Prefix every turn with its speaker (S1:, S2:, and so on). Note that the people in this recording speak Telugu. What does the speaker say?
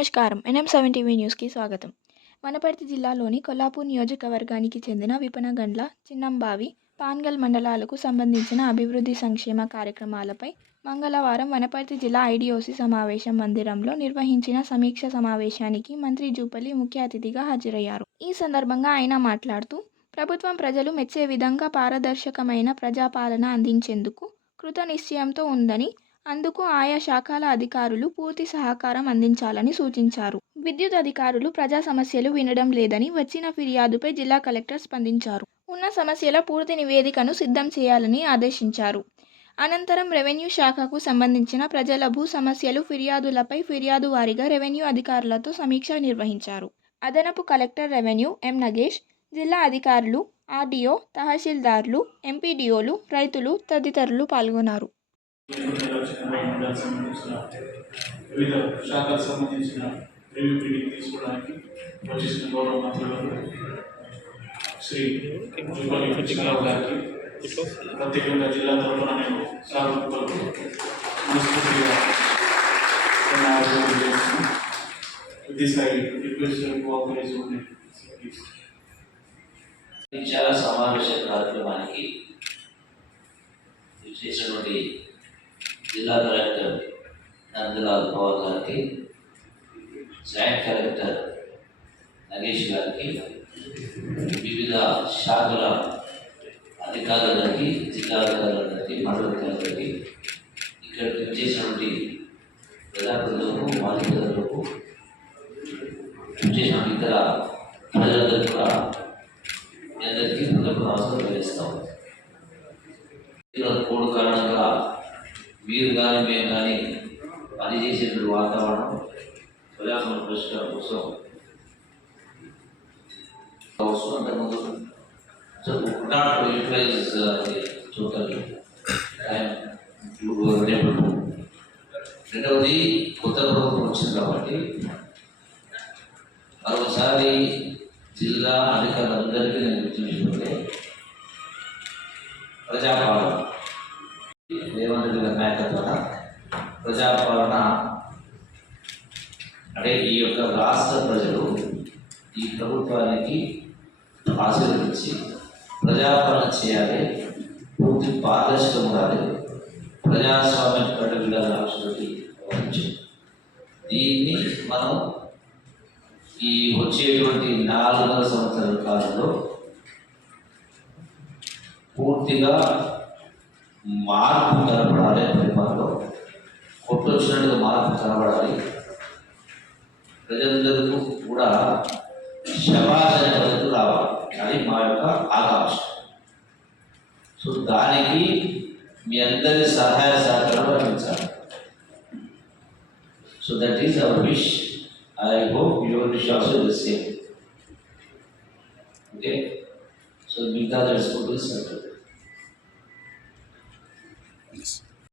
S1: నమస్కారం. ఎన్ఎం సెవెన్ టీవీ న్యూస్కి స్వాగతం. వనపర్తి జిల్లాలోని కొల్లాపూర్ నియోజకవర్గానికి చెందిన విపనగండ్ల చిన్నంబావి పాన్గల్ మండలాలకు సంబంధించిన అభివృద్ధి సంక్షేమ కార్యక్రమాలపై మంగళవారం వనపర్తి జిల్లా ఐడిఓసి సమావేశం మందిరంలో నిర్వహించిన సమీక్ష సమావేశానికి మంత్రి జూపల్లి ముఖ్య అతిథిగా హాజరయ్యారు. ఈ సందర్భంగా ఆయన మాట్లాడుతూ ప్రభుత్వం ప్రజలు మెచ్చే విధంగా పారదర్శకమైన ప్రజాపాలన అందించేందుకు కృత నిశ్చయంతో ఉందని అందుకు ఆయా శాఖల అధికారులు పూర్తి సహకారం అందించాలని సూచించారు. విద్యుత్ అధికారులు ప్రజా సమస్యలు వినడం లేదని వచ్చిన ఫిర్యాదుపై జిల్లా కలెక్టర్ స్పందించారు. ఉన్న సమస్యల పూర్తి నివేదికను సిద్ధం చేయాలని ఆదేశించారు. అనంతరం రెవెన్యూ శాఖకు సంబంధించిన ప్రజల భూ సమస్యలు ఫిర్యాదులపై ఫిర్యాదు వారీగా రెవెన్యూ అధికారులతో సమీక్ష నిర్వహించారు. అదనపు కలెక్టర్ రెవెన్యూ ఎం నగేష్ జిల్లా అధికారులు ఆర్డీఓ తహసీల్దార్లు ఎంపీడీఓలు రైతులు తదితరులు పాల్గొన్నారు.
S2: సంబంధించిన వివిధ శాఖలకు సంబంధించిన రివ్యూ మీటింగ్ తీసుకోవడానికి వచ్చేసిన గౌరవ మంత్రులకు శ్రీ జుపల్లి కృష్ణరావు గారికి ప్రత్యేకంగా జిల్లా తరఫున నేను సాగుతులకు మనస్ఫూర్తిగా
S3: చాలా సమావేశ కార్యక్రమానికి చేసినటువంటి జిల్లా కలెక్టర్ నందలాల్ పవార్ గారికి జాయింట్ కలెక్టర్ నగేష్ గారికి వివిధ శాఖల అధికారులకి జిల్లా అధికారులకి మండల అధికారులకి ఇక్కడ చేసినటువంటి ప్రజాప్రతినిధులకు మాజీ ప్రజలకు చేసిన ఇతర ప్రజలందరికీ కూడా మీ అందరికీ హృదయపూర్వక నమస్కారం తెలియజేస్తాం ఈరోజు కోడ్ కారణంగా మీరు కానీ మేము కానీ పనిచేసేటువంటి వాతావరణం ప్రజాస్వామ్య పరిష్కారం కోసం అవసరం అంతకుముందు సో నాట్ యూటిలైజ్ చూడాలి రెండవది కొత్త ప్రభుత్వం వచ్చింది కాబట్టి మరొకసారి జిల్లా అధికారులందరికీ నేను గుర్తుంచుకుంటే ప్రజాపాలన రేవంత్ ప్రజాపాలన అంటే ఈ యొక్క రాష్ట్ర ప్రజలు ఈ ప్రభుత్వానికి ఆశీర్వదించి ప్రజాపాలన చేయాలి పూర్తి పారదర్శకం ఉండాలి ప్రజాస్వామ్య కట్టుబడి విధాన దీన్ని మనం ఈ వచ్చేటువంటి నాలుగున్నర సంవత్సరాల కాలంలో పూర్తిగా మార్పు కనపడాలి పరిపాలనలో కొట్టొచ్చినట్టుగా మార్పు కనబడాలి ప్రజలందరికీ కూడా శబాష్ అనే పద్ధతి రావాలి అది మా యొక్క ఆకాంక్ష సో దానికి మీ అందరి సహాయ సహకారాలు అందించాలి so that is our wish I hope your wish also the same okay so మిగతా తెలుసుకుంటుంది సార్